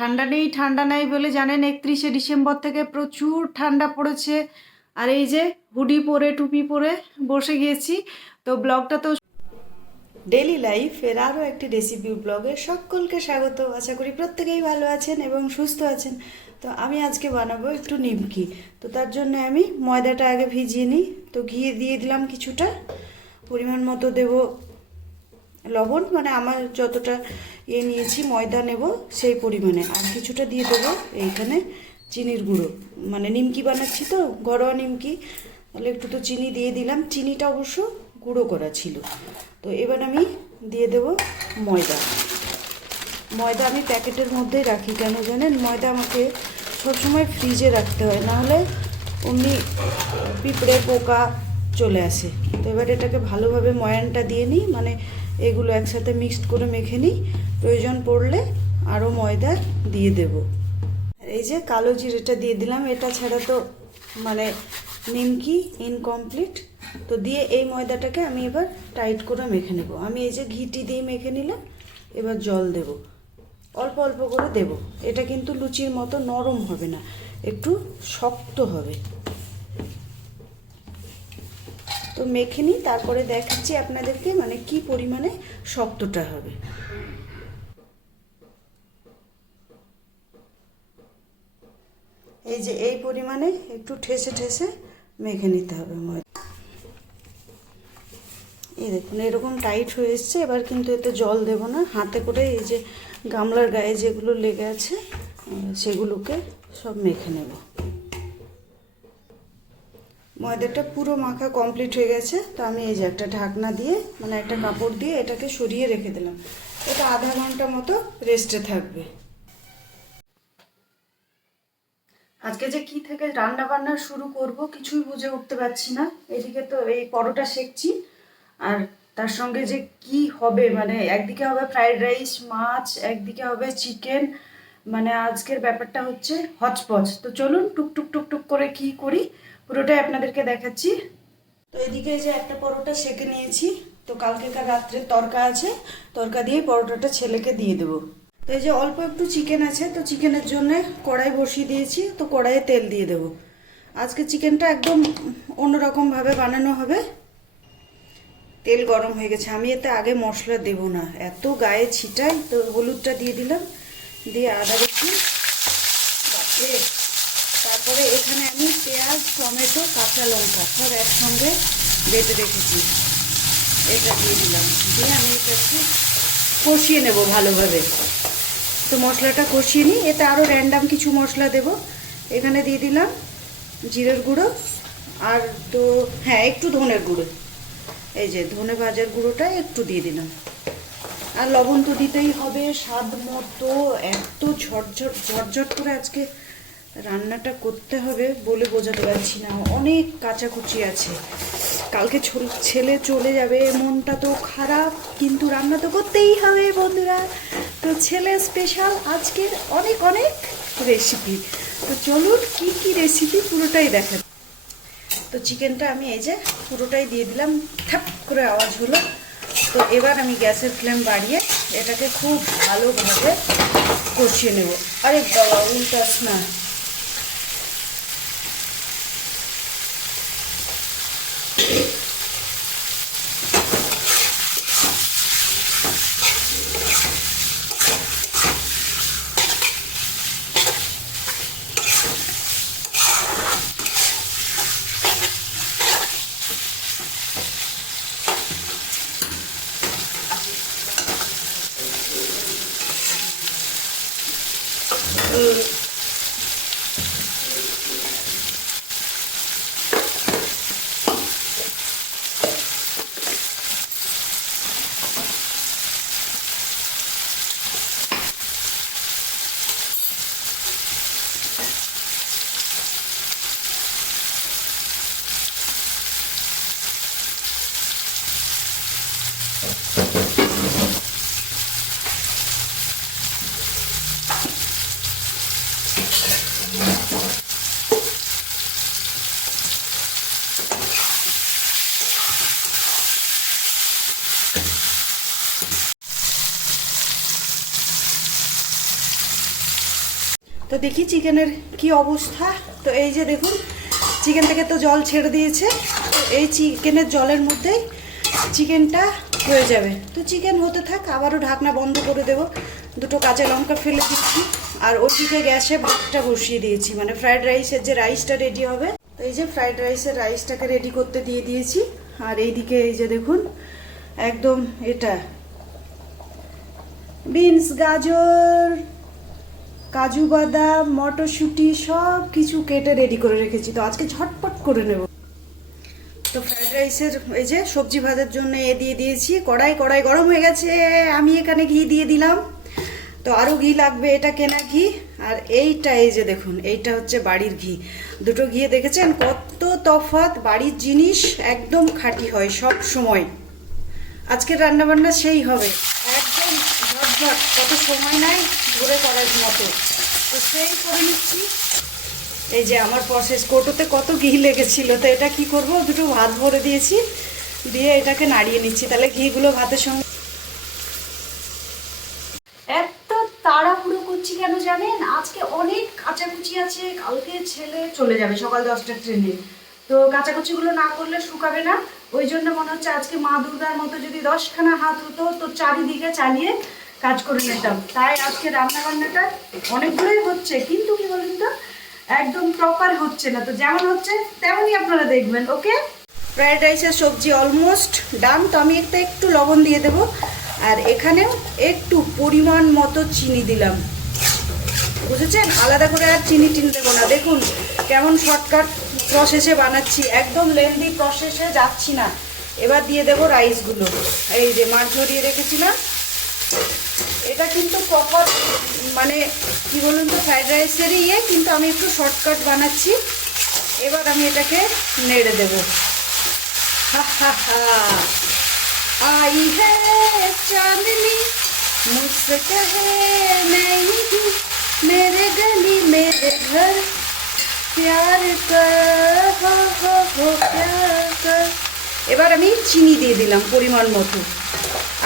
ঠান্ডা নেই বলে জানেন 31শে ডিসেম্বর থেকে প্রচুর ঠান্ডা পড়েছে। আর এই যে হুডি পরে টুপি পরে বসে গিয়েছি। তো ব্লগটা তো ডেইলি লাইফ এর আরও একটি রেসিপি ব্লগে সকলকে স্বাগত। আশা করি প্রত্যেকেই ভালো আছেন এবং সুস্থ আছেন। তো আমি আজকে বানাবো একটু নিমকি। তো তার জন্য আমি ময়দাটা আগে ভিজিয়ে নিই। তো ঘি দিয়ে দিলাম কিছুটা, পরিমাণ মতো দেব লবণ, মানে আমার যতটা নিয়েছি ময়দা নেব সেই পরিমাণে, আর কিছুটা দিয়ে দেবো এইখানে চিনির গুঁড়ো, মানে নিমকি বানাচ্ছি তো ঘরোয়া নিমকি, তাহলে একটু তো চিনি দিয়ে দিলাম। চিনিটা অবশ্য গুঁড়ো করা ছিল। তো এবার আমি দিয়ে দেব ময়দা। ময়দা আমি প্যাকেটের মধ্যেই রাখি, কেন জানেন? ময়দা আমাকে সবসময় ফ্রিজে রাখতে হয়, নাহলে অমনি পিঁপড়ে পোকা চলে আসে। তো এবার এটাকে ভালোভাবে ময়ানটা দিয়ে নিই, মানে এগুলো একসাথে মিক্সড করে মেখে নিই। প্রয়োজন পড়লে আরও ময়দা দিয়ে দেব। এই যে কালো জিরেটা দিয়ে দিলাম, এটা ছাড়া তো মানে নিমকি ইনকমপ্লিট। তো দিয়ে এই ময়দাটাকে আমি এবার টাইট করে মেখে নেব। আমি এই যে ঘিটি দিয়ে মেখে নিলাম, এবার জল দেব, অল্প অল্প করে দেব। এটা কিন্তু লুচির মতো নরম হবে না, একটু শক্ত হবে। তো মেখে নিই, তারপরে দেখাচ্ছি আপনাদেরকে মানে কি পরিমাণে শক্তটা হবে। এই যে এই পরিমাণে একটু ঠেসে ঠেসে মেখে নিতে হবে ময়দা। এই দেখুন এরকম টাইট হয়ে এসছে। এবার কিন্তু এতে জল দেব না, হাতে করে এই যে গামলার গায়ে যেগুলো লেগে আছে সেগুলোকে সব মেখে নেব। ময়দাটা পুরো মাখা কমপ্লিট হয়ে গেছে। তো আমি এই যে একটা ঢাকনা দিয়ে, মানে একটা কাপড় দিয়ে এটাকে সরিয়ে রেখে দিলাম। এটা আধা ঘন্টা মতো রেস্টে থাকবে। আজকে যে কি থেকে রান্না বান্না শুরু করব কিছুই বুঝে উঠতে পারছি না। এদিকে তো এই পরোটা সেকছি, আর তার সঙ্গে যে কি হবে, মানে একদিকে হবে ফ্রাইড রাইস মাছ, একদিকে হবে চিকেন, মানে আজকের ব্যাপারটা হচ্ছে হচপচ। তো চলুন টুকটুক টুকটুক করে কি করি পুরোটাই আপনাদেরকে দেখাচ্ছি। তো এদিকে যে একটা পরোটা সেকে নিয়েছি। তো কালকেকার রাত্রে তরকা আছে, তরকা দিয়ে পরোটাটা ছেলেকে দিয়ে দেবো। তো এই যে অল্প একটু চিকেন আছে, তো চিকেনের জন্য কড়াই বসিয়ে দিয়েছি। তো কড়াইয়ে তেল দিয়ে দেবো। আজকে চিকেনটা একদম অন্যরকমভাবে বানানো হবে। তেল গরম হয়ে গেছে। আমি এতে আগে মশলা দেব না, এত গায়ে ছিটাই। তো হলুদটা দিয়ে দিলাম, দিয়ে আদা রসুন বাপরে। তারপরে এখানে আমি পেঁয়াজ টমেটো কাঁচা লঙ্কা সব একসঙ্গে বেটে রেখেছি, এটা দিয়ে দিলাম। দিয়ে আমি এটা একটু কষিয়ে নেব ভালোভাবে। তো মশলাটা কষিয়ে নিই। এতে আরও র্যান্ডাম কিছু মশলা দেব। এখানে দিয়ে দিলাম জিরের গুঁড়ো, আর তো হ্যাঁ একটু ধনের গুঁড়ো, এই যে ধনে ভাজার গুঁড়োটা একটু দিয়ে দিলাম। আর লবণ তো দিতেই হবে স্বাদ মতো। এত ঝটঝট ঝটঝট করে আজকে রান্নাটা করতে হবে বলে বোঝাতে পারছি না, অনেক কাচাকুচি আছে। কালকে ছেলে চলে যাবে, মনটা তো খারাপ, কিন্তু রান্না তো করতেই হবে বন্ধুরা। তো ছেলে স্পেশাল আজকের অনেক অনেক রেসিপি। তো চলুন কি কি রেসিপি পুরোটাই দেখা। তো চিকেনটা আমি এই যে পুরোটাই দিয়ে দিলাম, ঠাপ করে আওয়াজ হলো। তো এবার আমি গ্যাসের ফ্লেম বাড়িয়ে এটাকে খুব ভালোভাবে কষিয়ে নেব। আরে বাবা উল্টাস না। তো দেখি চিকেনের কি অবস্থা। তো এই যে দেখুন, চিকেন থেকে তো জল ছেড়ে দিয়েছে। তো এই চিকেনের জলের মধ্যেই চিকেনটা হয়ে যাবে। তো চিকেন হতে থাক, আবারও ঢাকনা বন্ধ করে দেব। দুটো কাঁচা লঙ্কা ফেলে দিচ্ছি, আর ওইদিকে গ্যাসে ভাতটা বসিয়ে দিয়েছি, মানে ফ্রাইড রাইসের যে রাইসটা রেডি হবে। তো এই যে ফ্রাইড রাইসের রাইসটাকে রেডি করতে দিয়ে দিয়েছি। আর এইদিকে এই যে দেখুন, একদম এটা বিনস, গাজর, কাজু বাদাম, মটরশুঁটি সব কিছু কেটে রেডি করে রেখেছি। তো আজকে ঝটপট করে নেব। তো ফ্রাইড রাইসের এই যে সবজি ভাজার জন্য দিয়ে দিয়েছি। কড়াই গরম হয়ে গেছে। আমি এখানে ঘি দিয়ে দিলাম। তো আরও ঘি লাগবে, এটা কেনা ঘি। আর এইটা এই যে দেখুন, এইটা হচ্ছে বাড়ির ঘি। দুটো ঘি দেখেছেন কত তফাৎ। বাড়ির জিনিস একদম খাঁটি হয় সব সময়। আজকের রান্নাবান্না সেই হবে, একদম ঝটঝট, কত সময় নাই ধরে করার মতো। তো সেই করে নিচ্ছি। এই যে আমার প্রসেস, কৌটোতে কত ঘি লেগেছিল। তো এটা কি করব, দুটো ভাত ভরে দিয়েছি, দিয়ে এটাকে নাড়িয়ে নিচ্ছি, তাহলে ঘিগুলো ভাতের সঙ্গে। এত তাড়াহুড়ো করছি কেন জানেন? আজকে অনেক কাচাকুচি আছে, কালকে ছেলে চলে যাবে সকাল 10টার ট্রেনে। তো কাচাকুচিগুলো না করলে শুকাবে না। ওই জন্য মনে হচ্ছে আজকে মা দুর্গার মতো যদি 10খানা হাত হতো, তো চারিদিকে চালিয়ে কাজ করে নিতাম। তাই আজকে রান্না বান্নাটা অনেকগুলোই হচ্ছে, কিন্তু কি বলুন তো, একদম প্রপার হচ্ছে না। তো যেমন হচ্ছে তেমনই আপনারা দেখবেন। ওকে, ফ্রাইড রাইসের সবজি অলমোস্ট ডান। তো আমি একটু লবণ দিয়ে দেবো, আর এখানেও একটু পরিমাণ মতো চিনি দিলাম, বুঝেছেন? আলাদা করে আর চিনি দেবো না। দেখুন কেমন শর্টকাট প্রসেসে বানাচ্ছি, একদম লেন্দি প্রসেসে যাচ্ছি না। এবার দিয়ে দেবো রাইসগুলো। এই যে মাছ ঝরিয়ে রেখেছিলাম, এটা কিন্তু প্রপার, মানে কি বলুন তো, ফ্রাইড রাইসেরই কিন্তু আমি একটু শর্টকাট বানাচ্ছি। এবার আমি এটাকে নেড়ে দেবো। হা হা হা, आई है चांदनी मुझसे कहे नहीं हूँ, मेरे गली मेरे घर प्यार कर हो प्यार कर। এবার আমি চিনি দিয়ে দিলাম পরিমাণ মতো।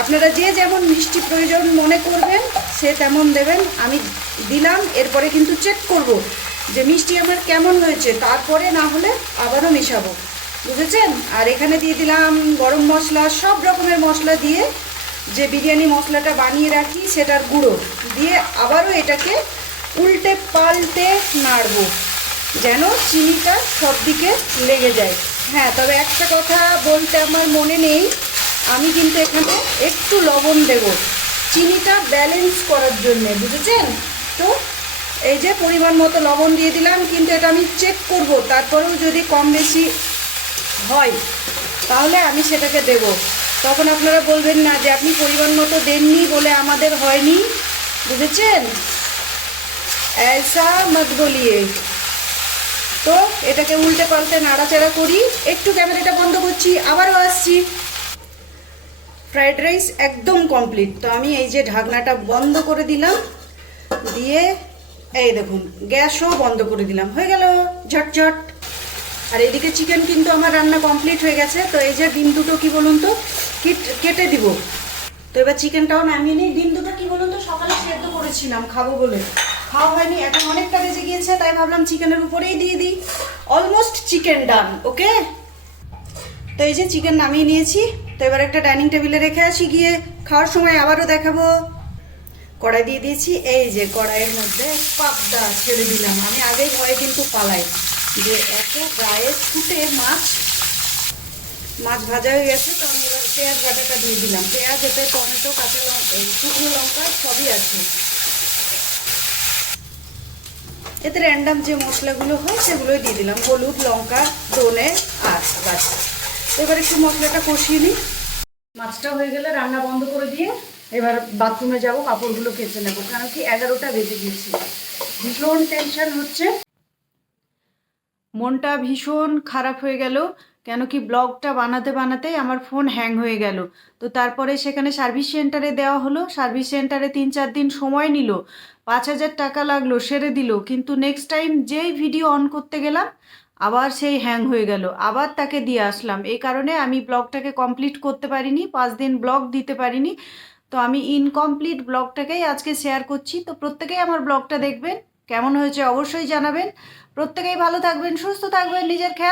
আপনারা যে যেমন মিষ্টি প্রয়োজন মনে করবেন সে তেমন দেবেন। আমি দিলাম, এরপরে কিন্তু চেক করব যে মিষ্টি আমার কেমন হয়েছে, তারপরে না হলে আবারও মেশাবো, বুঝেছেন? আর এখানে দিয়ে দিলাম গরম মশলা, সব রকমের মশলা দিয়ে যে বিরিয়ানি মশলাটা বানিয়ে রাখি সেটার গুঁড়ো দিয়ে আবারও এটাকে উল্টে পাল্টে নাড়বো, যেন চিনিটা সব দিকে লেগে যায়। হ্যাঁ, তবে একটা কথা বলতে আমার মনে নেই, আমি কিন্তু এখানে একটু লবণ দেব চিনিটা ব্যালেন্স করার জন্যে, বুঝেছেন? তো এই যে পরিমাণ মতো লবণ দিয়ে দিলাম, কিন্তু এটা আমি চেক করব, তারপরেও যদি কম বেশি হয় তাহলে আমি সেটাকে দেব। তখন আপনারা বলবেন না যে আপনি পরিমাণ মতো দেননি বলে আমাদের হয়নি, বুঝেছেন? ऐसा मत বলিয়ে। তো এটাকে উল্টে পাল্টে নাড়াচাড়া করি। একটু ক্যামেরাটা বন্ধ করছি, আবারও আসছি। ফ্রাইড রাইস একদম কমপ্লিট। তো আমি এই যে ঢাকনাটা বন্ধ করে দিলাম, দিয়ে এই দেখুন গ্যাসও বন্ধ করে দিলাম, হয়ে গেল ঝটঝট। আর এদিকে চিকেন কিন্তু আমার রান্না কমপ্লিট হয়ে গেছে। তো এই যে ডিম দুটো কি বলুন তো কেটে দিব। তো এবার চিকেনটাও নামিয়ে নিই। ডিম দুটো কি বলুন তো সকালে সেদ্ধ করেছিলাম খাবো বলে, খাওয়া হয়নি, এখন অনেকটা বেজে গিয়েছে, তাই ভাবলাম চিকেনের উপরেই দিয়ে দিই। অলমোস্ট চিকেন ডান। ওকে, তো এই যে চিকেন নামিয়ে নিয়েছি। তো এবার একটা ডাইনিং টেবিলে রেখে আসি, গিয়ে খাওয়ার সময় আবারও দেখাবো। কড়াই দিয়ে দিয়েছি। এই যে কড়াইয়ের মধ্যে পাবদা ছেড়ে দিলাম। আমি আগেই ভয়ে কিন্তু পালাই যে এত গায়ে ছুটে মাছ ভাজা হয়ে গেছে। তো আমি এবার পেঁয়াজ বাটাটা দিয়ে দিলাম। পেঁয়াজ, এতে টমেটো, কাঁচা লঙ্কা, শুকনো লঙ্কা সবই আছে। এতে র্যান্ডাম যে মশলাগুলো হয় সেগুলোই দিয়ে দিলাম, হলুদ, লঙ্কা, ধনে আর বাস। এবার একটু মশলাটা কষিয়ে নিই। মাছটা হয়ে গেলে রান্না বন্ধ করে দিয়ে এবার বাথরুমে যাব, কাপড়গুলো কেচে নেবো, কারণ কি 11টা বেজে গিয়েছে। ভীষণ টেনশন হচ্ছে, মনটা ভীষণ খারাপ হয়ে গেল। কেন কি ব্লগটা বানাতে বানাতেই আমার ফোন হ্যাং হয়ে গেল। তো তারপরে সেখানে সার্ভিস সেন্টারে দেওয়া হলো। সার্ভিস সেন্টারে 3-4 দিন সময় নিল, 5,000 টাকা লাগলো, সেরে দিল। কিন্তু নেক্সট টাইম যেই ভিডিও অন করতে গেলাম আবার সেই হ্যাং হয়ে গেল, আবার তাকে দিয়ে আসলাম। এই কারণে আমি ব্লগটাকে কমপ্লিট করতে পারিনি, 5 দিন ব্লগ দিতে পারিনি। তো আমি ইনকমপ্লিট ব্লগটাকেই আজকে শেয়ার করছি। তো প্রত্যেকেই আমার ব্লগটা দেখবেন, কেমন হয়েছে অবশ্যই জানাবেন। প্রত্যেকেই ভালো থাকবেন, সুস্থ থাকবেন, নিজের খেয়াল